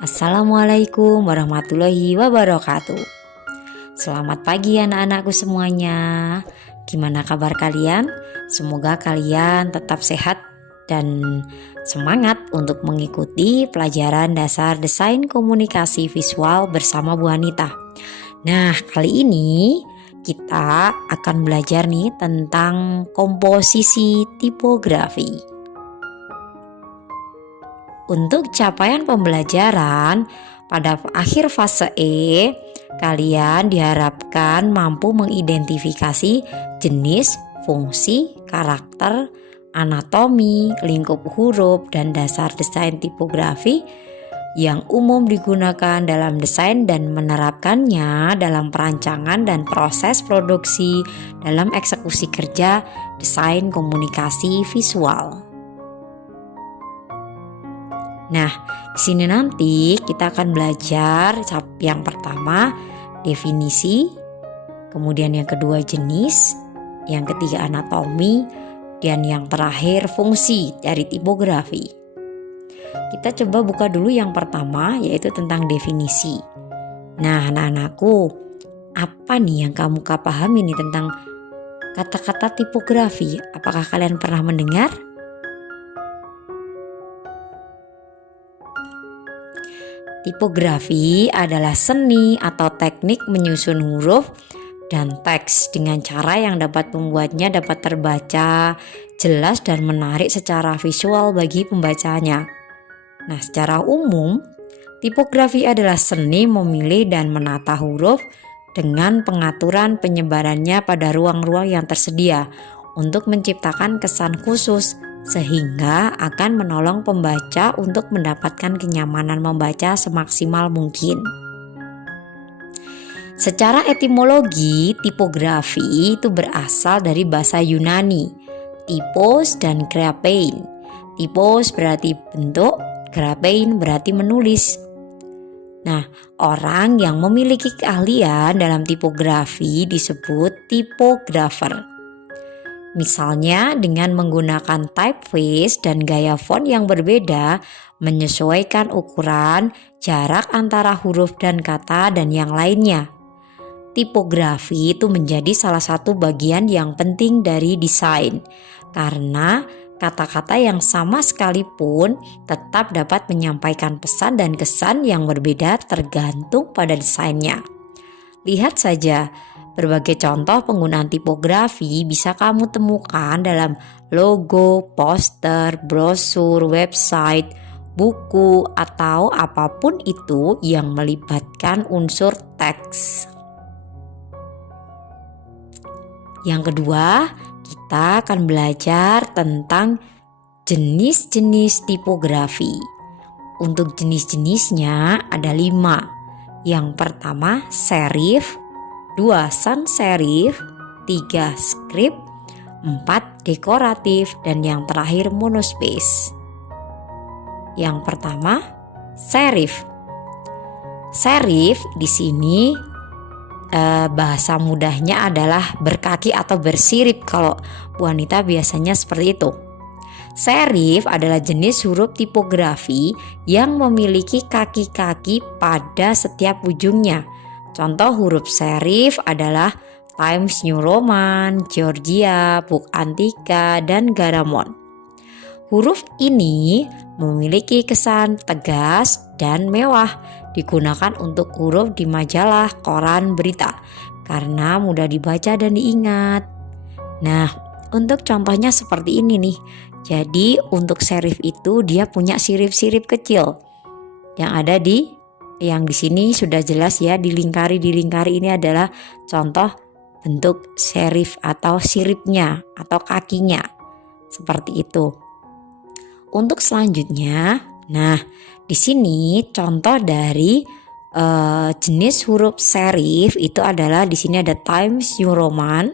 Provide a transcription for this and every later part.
Assalamualaikum warahmatullahi wabarakatuh. Selamat pagi anak-anakku semuanya. Gimana kabar kalian? Semoga kalian tetap sehat dan semangat untuk mengikuti pelajaran dasar desain komunikasi visual bersama Bu Anita. Nah, kali ini kita akan belajar nih tentang komposisi tipografi. Untuk capaian pembelajaran pada akhir fase E, kalian diharapkan mampu mengidentifikasi jenis, fungsi, karakter, anatomi, lingkup huruf, dan dasar desain tipografi yang umum digunakan dalam desain dan menerapkannya dalam perancangan dan proses produksi dalam eksekusi kerja desain komunikasi visual. Nah, di sini nanti kita akan belajar yang pertama definisi, kemudian yang kedua jenis, yang ketiga anatomi, dan yang terakhir fungsi dari tipografi. Kita coba buka dulu yang pertama, yaitu tentang definisi. Nah, anak-anakku, apa nih yang kamu pahami nih tentang kata-kata tipografi? Apakah kalian pernah mendengar? Tipografi adalah seni atau teknik menyusun huruf dan teks dengan cara yang dapat membuatnya dapat terbaca, jelas dan menarik secara visual bagi pembacanya. Nah, secara umum, tipografi adalah seni memilih dan menata huruf dengan pengaturan penyebarannya pada ruang-ruang yang tersedia untuk menciptakan kesan khusus sehingga akan menolong pembaca untuk mendapatkan kenyamanan membaca semaksimal mungkin. Secara etimologi, tipografi itu berasal dari bahasa Yunani, typos dan grapein. Typos berarti bentuk, grapein berarti menulis. Nah, orang yang memiliki keahlian dalam tipografi disebut tipografer. Misalnya dengan menggunakan typeface dan gaya font yang berbeda, menyesuaikan ukuran, jarak antara huruf dan kata, dan yang lainnya. Tipografi itu menjadi salah satu bagian yang penting dari desain, karena kata-kata yang sama sekalipun tetap dapat menyampaikan pesan dan kesan yang berbeda tergantung pada desainnya. Lihat saja, berbagai contoh penggunaan tipografi bisa kamu temukan dalam logo, poster, brosur, website, buku, atau apapun itu yang melibatkan unsur teks. Yang kedua, kita akan belajar tentang jenis-jenis tipografi. Untuk jenis-jenisnya ada 5. Yang pertama serif, 2 sans serif, 3 script, 4 dekoratif, dan yang terakhir monospace. Yang pertama serif. Serif di sini bahasa mudahnya adalah berkaki atau bersirip, kalau Bu Anita biasanya seperti itu. Serif adalah jenis huruf tipografi yang memiliki kaki-kaki pada setiap ujungnya. Contoh huruf serif adalah Times New Roman, Georgia, Book Antika, dan Garamond. Huruf ini memiliki kesan tegas dan mewah, digunakan untuk huruf di majalah, koran, berita, karena mudah dibaca dan diingat. Nah, untuk contohnya seperti ini nih. Jadi untuk serif itu dia punya sirip-sirip kecil yang ada yang di sini sudah jelas ya, dilingkari ini adalah contoh bentuk serif atau siripnya atau kakinya seperti itu. Untuk selanjutnya, nah di sini contoh dari jenis huruf serif itu adalah di sini ada Times New Roman,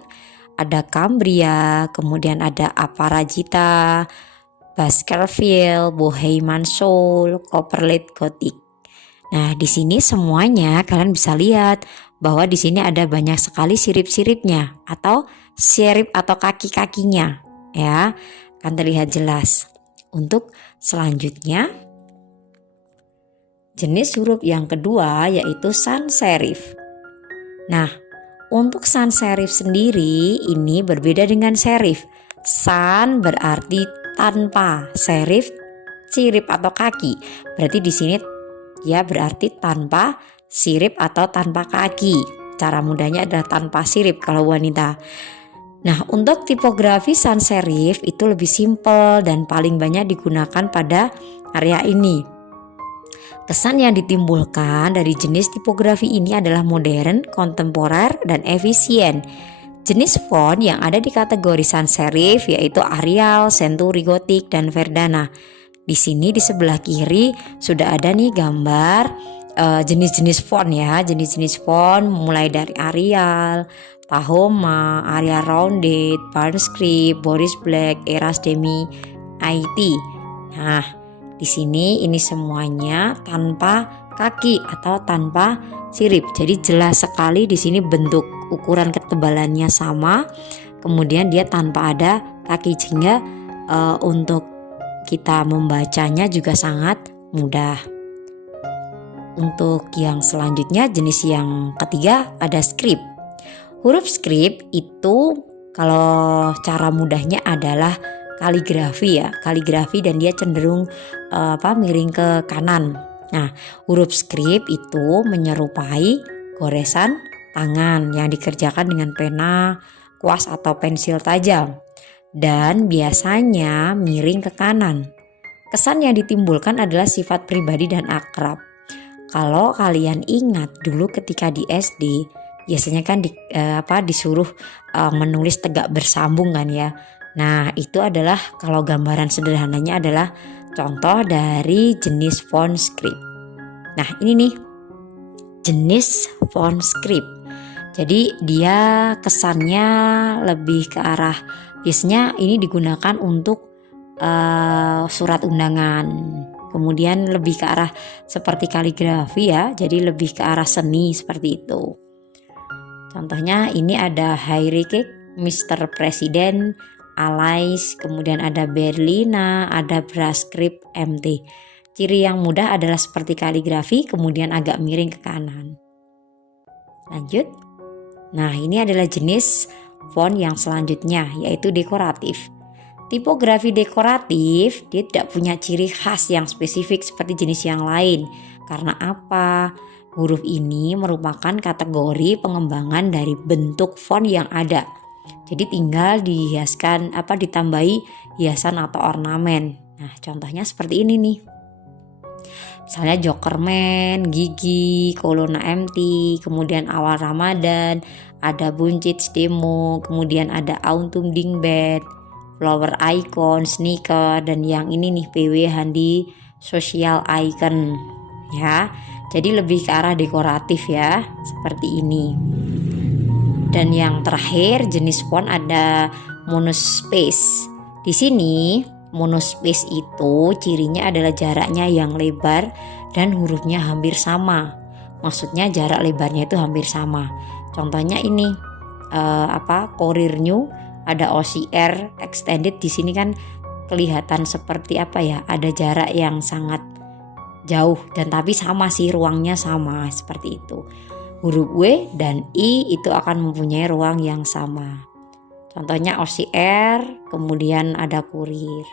ada Cambria, kemudian ada Aparajita, Baskerville, Bohemian Soul, Copperleaf Gothic. Nah, di sini semuanya kalian bisa lihat bahwa di sini ada banyak sekali sirip-siripnya atau sirip atau kaki-kakinya, ya, akan terlihat jelas. Untuk selanjutnya, jenis huruf yang kedua yaitu sans serif. Nah, untuk sans serif sendiri ini berbeda dengan serif. Sans berarti tanpa, serif sirip atau kaki. Berarti di sini ya berarti tanpa sirip atau tanpa kaki. Cara mudahnya adalah tanpa sirip kalau wanita. Nah, untuk tipografi sans serif itu lebih simpel dan paling banyak digunakan pada area ini. Kesan yang ditimbulkan dari jenis tipografi ini adalah modern, kontemporer, dan efisien. Jenis font yang ada di kategori sans serif yaitu Arial, Century Gothic, dan Verdana. Di sini di sebelah kiri sudah ada nih gambar jenis-jenis font ya, jenis-jenis font mulai dari Arial, Tahoma, Arial Rounded, Barnscript, Boris Black, Erasdemi, IT. Nah, di sini ini semuanya tanpa kaki atau tanpa sirip. Jadi jelas sekali di sini bentuk ukuran ketebalannya sama. Kemudian dia tanpa ada kaki sehingga untuk kita membacanya juga sangat mudah. Untuk yang selanjutnya jenis yang ketiga ada script. Huruf script itu kalau cara mudahnya adalah kaligrafi ya, kaligrafi dan dia cenderung miring ke kanan. Nah, huruf script itu menyerupai goresan tangan yang dikerjakan dengan pena, kuas atau pensil tajam dan biasanya miring ke kanan. Kesan yang ditimbulkan adalah sifat pribadi dan akrab. Kalau kalian ingat dulu ketika di SD biasanya kan disuruh menulis tegak bersambung kan ya. Nah, itu adalah kalau gambaran sederhananya adalah contoh dari jenis font script. Nah, ini nih jenis font script. Jadi dia kesannya lebih ke arah, biasanya ini digunakan untuk surat undangan. Kemudian lebih ke arah seperti kaligrafi ya, jadi lebih ke arah seni seperti itu. Contohnya ini ada Hieroglyph, Mr. President, Allies, kemudian ada Berlina, ada Brascript MT. Ciri yang mudah adalah seperti kaligrafi, kemudian agak miring ke kanan. Lanjut. Nah, ini adalah jenis font yang selanjutnya yaitu dekoratif. Tipografi dekoratif dia tidak punya ciri khas yang spesifik seperti jenis yang lain. Karena apa? Huruf ini merupakan kategori pengembangan dari bentuk font yang ada. Jadi tinggal dihiaskan ditambahi hiasan atau ornamen. Nah, contohnya seperti ini nih. Misalnya Jokerman, Gigi, Colonna MT, kemudian Awal Ramadan, ada Buncit Demo, kemudian ada Autumn Dingbat, Flower Icon, Sneaker, dan yang ini nih PW Handi Social Icon ya. Jadi lebih ke arah dekoratif ya, seperti ini. Dan yang terakhir jenis font ada monospace. Di sini monospace itu cirinya adalah jaraknya yang lebar dan hurufnya hampir sama. Maksudnya jarak lebarnya itu hampir sama. Contohnya ini Courier New, ada OCR extended. Di sini kan kelihatan seperti ada jarak yang sangat jauh dan tapi sama sih, ruangnya sama seperti itu. Huruf W dan I itu akan mempunyai ruang yang sama. Contohnya OCR, kemudian ada Courier.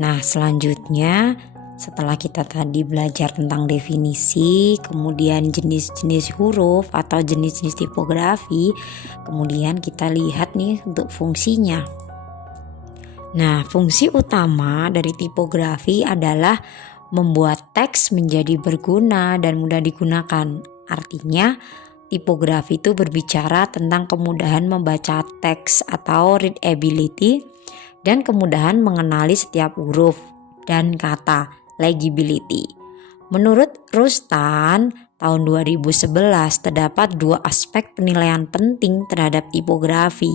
Nah, selanjutnya setelah kita tadi belajar tentang definisi, kemudian jenis-jenis huruf atau jenis-jenis tipografi, kemudian kita lihat nih untuk fungsinya. Nah, fungsi utama dari tipografi adalah membuat teks menjadi berguna dan mudah digunakan. Artinya, tipografi itu berbicara tentang kemudahan membaca teks atau readability dan kemudahan mengenali setiap huruf dan kata, legibility. Menurut Rustan, tahun 2011 terdapat 2 aspek penilaian penting terhadap tipografi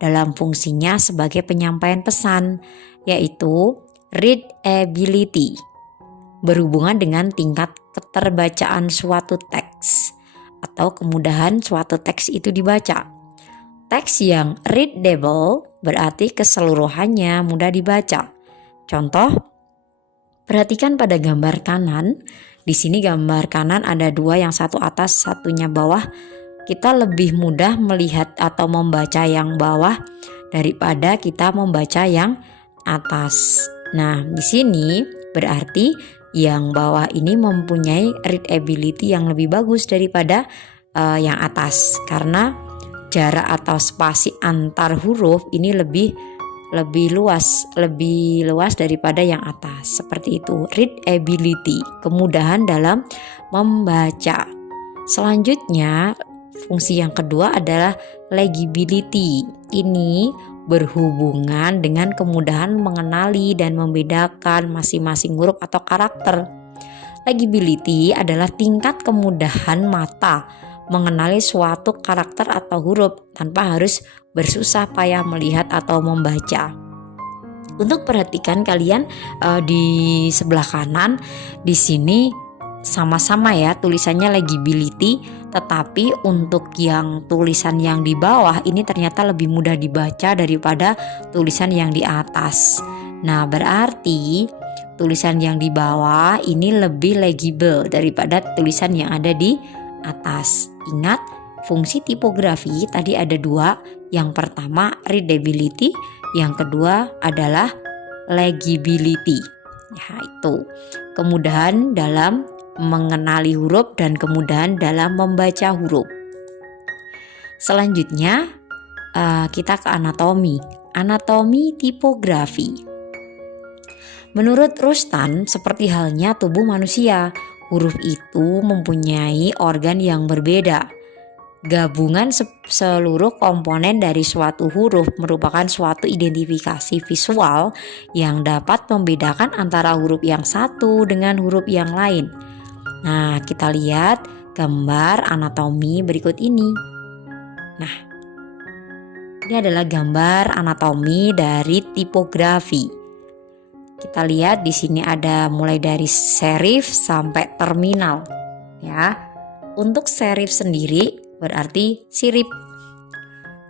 dalam fungsinya sebagai penyampaian pesan, yaitu readability, berhubungan dengan tingkat keterbacaan suatu teks atau kemudahan suatu teks itu dibaca. Teks yang readable berarti keseluruhannya mudah dibaca. Contoh, Perhatikan pada gambar kanan. Di sini gambar kanan ada dua, yang satu atas, satunya bawah. Kita lebih mudah melihat atau membaca yang bawah daripada kita membaca yang atas. Nah, di sini berarti yang bawah ini mempunyai readability yang lebih bagus daripada yang atas, karena jarak atau spasi antar huruf ini lebih luas daripada yang atas. Seperti itu, readability, kemudahan dalam membaca. Selanjutnya, fungsi yang kedua adalah legibility. Ini berhubungan dengan kemudahan mengenali dan membedakan masing-masing huruf atau karakter. Legibility adalah tingkat kemudahan mata mengenali suatu karakter atau huruf tanpa harus bersusah payah melihat atau membaca. Untuk perhatikan kalian di sebelah kanan, di sini sama-sama ya tulisannya legibility, tetapi untuk yang tulisan yang di bawah ini ternyata lebih mudah dibaca daripada tulisan yang di atas. Nah, berarti tulisan yang di bawah ini lebih legible daripada tulisan yang ada di atas. Ingat, fungsi tipografi tadi ada dua. Yang pertama readability, yang kedua adalah legibility. Ya, itu kemudahan dalam mengenali huruf dan kemudahan dalam membaca huruf. Selanjutnya kita ke anatomi. Anatomi tipografi. Menurut Rustan, seperti halnya tubuh manusia, huruf itu mempunyai organ yang berbeda. Gabungan seluruh komponen dari suatu huruf merupakan suatu identifikasi visual yang dapat membedakan antara huruf yang satu dengan huruf yang lain. Nah, kita lihat gambar anatomi berikut ini. Nah, ini adalah gambar anatomi dari tipografi. Kita lihat di sini ada mulai dari serif sampai terminal. Ya, untuk serif sendiri berarti sirip.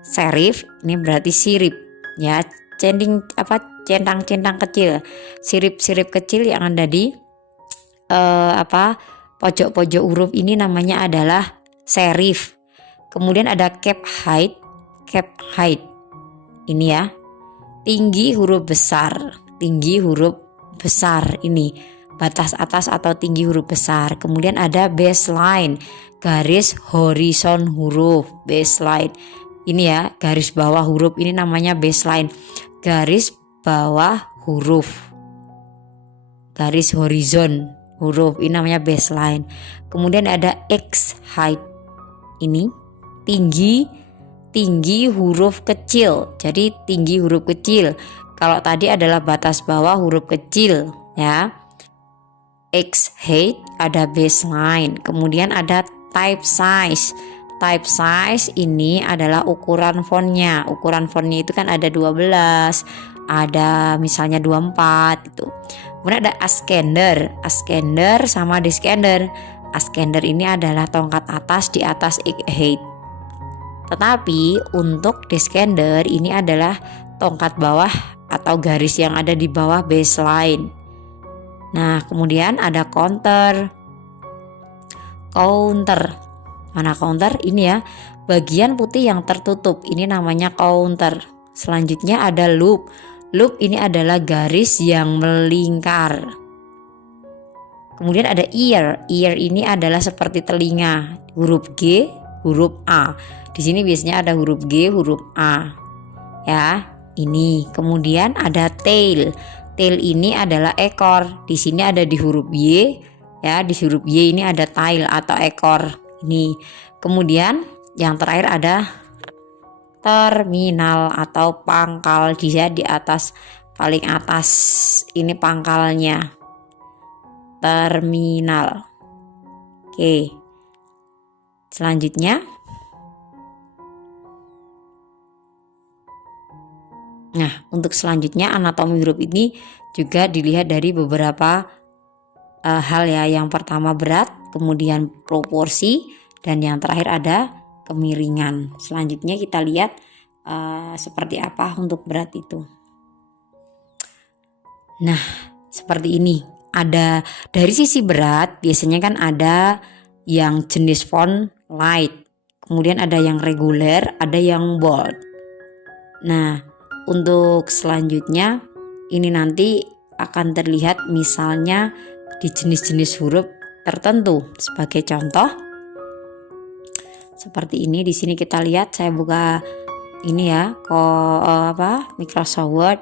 Serif ini berarti sirip. Ya, centang-centang kecil. Sirip-sirip kecil yang ada di pojok-pojok huruf ini namanya adalah serif. Kemudian ada cap height. Ini ya, tinggi huruf besar ini batas atas atau tinggi huruf besar. Kemudian ada baseline, garis horizon huruf, baseline. Ini ya, garis bawah huruf ini namanya baseline. Garis bawah huruf, garis horizon huruf ini namanya baseline. Kemudian ada X height, ini tinggi huruf kecil. Jadi tinggi huruf kecil. Kalau tadi adalah batas bawah huruf kecil ya. X height ada baseline. Kemudian ada type size. Type size ini adalah ukuran fontnya. Ukuran fontnya itu kan ada 12, ada misalnya 24 itu. Kemudian ada ascender sama descender. Ascender ini adalah tongkat atas di atas X height. Tetapi untuk descender ini adalah tongkat bawah atau garis yang ada di bawah baseline. Nah, kemudian ada counter. Mana counter? Ini ya, bagian putih yang tertutup. Ini namanya counter. Selanjutnya ada loop. Loop ini adalah garis yang melingkar. Kemudian ada ear. Ear ini adalah seperti telinga. Huruf G, huruf A. Di sini biasanya ada huruf G, huruf A. Ya, ini. Kemudian ada tail. Tail ini adalah ekor. Di sini ada di huruf Y. Ya, di huruf Y ini ada tail atau ekor. Ini. Kemudian yang terakhir ada terminal atau pangkal. Dia di atas, paling atas. Ini pangkalnya. Terminal. Oke. Selanjutnya. Nah, untuk selanjutnya anatomi huruf ini juga dilihat dari beberapa hal ya. Yang pertama berat, kemudian proporsi, dan yang terakhir ada kemiringan. Selanjutnya kita lihat seperti apa untuk berat itu. Nah, seperti ini. ada dari sisi berat biasanya kan ada yang jenis font light, kemudian ada yang reguler, ada yang bold. Nah, untuk selanjutnya ini nanti akan terlihat misalnya di jenis-jenis huruf tertentu. Sebagai contoh seperti ini, di sini kita lihat, saya buka ini ya, Microsoft Word.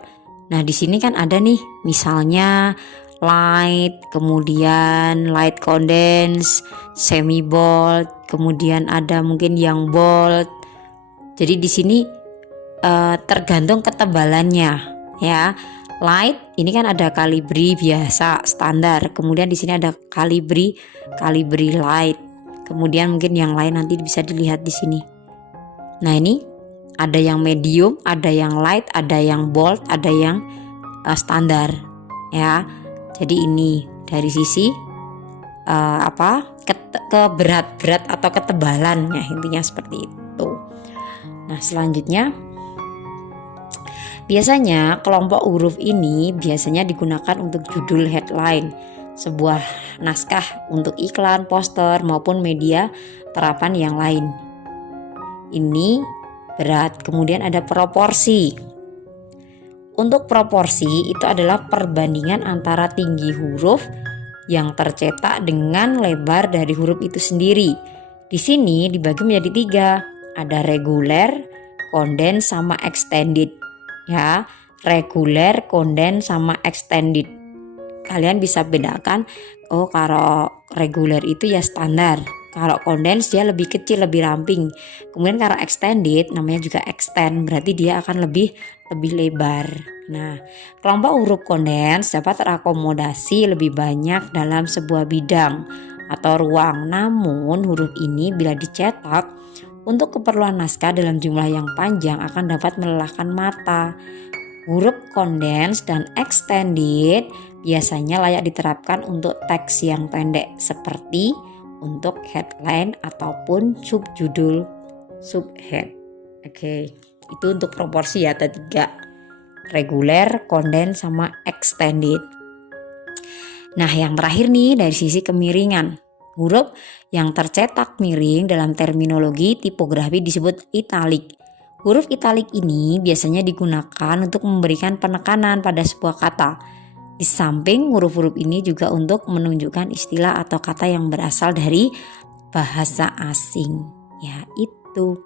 Nah, di sini kan ada nih misalnya light, kemudian light condense, semi bold, kemudian ada mungkin yang bold. Jadi di sini tergantung ketebalannya ya. Light ini kan ada kalibri biasa standar, kemudian di sini ada kalibri light, kemudian mungkin yang lain nanti bisa dilihat di sini. Nah, ini ada yang medium, ada yang light, ada yang bold, ada yang standar ya. Jadi ini dari sisi berat atau ketebalannya, intinya seperti itu. Nah, selanjutnya biasanya kelompok huruf ini biasanya digunakan untuk judul headline sebuah naskah untuk iklan, poster maupun media terapan yang lain. Ini berat. Kemudian ada proporsi. Untuk proporsi itu adalah perbandingan antara tinggi huruf yang tercetak dengan lebar dari huruf itu sendiri. Di sini dibagi menjadi 3. Ada reguler, condense sama extended. Ya, reguler, condense sama extended. Kalian bisa bedakan, oh kalau reguler itu ya standar, kalau condense dia lebih kecil, lebih ramping. Kemudian kalau extended namanya juga extend, berarti dia akan lebih lebar. Nah, kelompok huruf condense dapat terakomodasi lebih banyak dalam sebuah bidang atau ruang. Namun huruf ini bila dicetak untuk keperluan naskah dalam jumlah yang panjang akan dapat melelahkan mata. Huruf condense dan extended biasanya layak diterapkan untuk teks yang pendek seperti untuk headline ataupun subjudul, subhead. Oke, itu untuk proporsi ya, ada 3. Reguler, condense sama extended. Nah, yang terakhir nih dari sisi kemiringan. Huruf yang tercetak miring dalam terminologi tipografi disebut italik. Huruf italik ini biasanya digunakan untuk memberikan penekanan pada sebuah kata. Di samping huruf-huruf ini juga untuk menunjukkan istilah atau kata yang berasal dari bahasa asing. Ya, itu.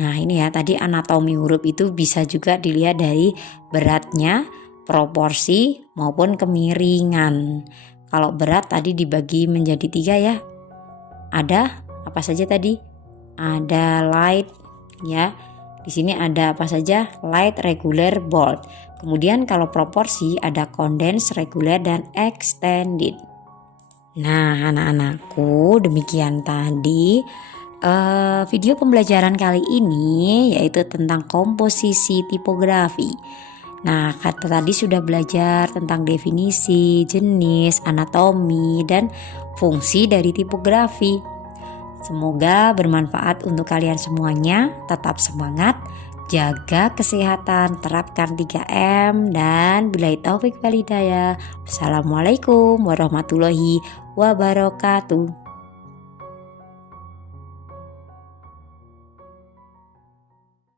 Nah, ini ya tadi anatomi huruf itu bisa juga dilihat dari beratnya, proporsi maupun kemiringan. Kalau berat tadi dibagi menjadi 3 ya. Ada apa saja tadi? Ada light ya. Di sini ada apa saja? Light, regular, bold. Kemudian kalau proporsi ada condense, regular dan extended. Nah, anak-anakku, demikian tadi video pembelajaran kali ini, yaitu tentang komposisi tipografi. Nah, kata tadi sudah belajar tentang definisi, jenis, anatomi, dan fungsi dari tipografi. Semoga bermanfaat untuk kalian semuanya. Tetap semangat, jaga kesehatan, terapkan 3M, dan billahi taufik wal hidayah. Wassalamualaikum warahmatullahi wabarakatuh.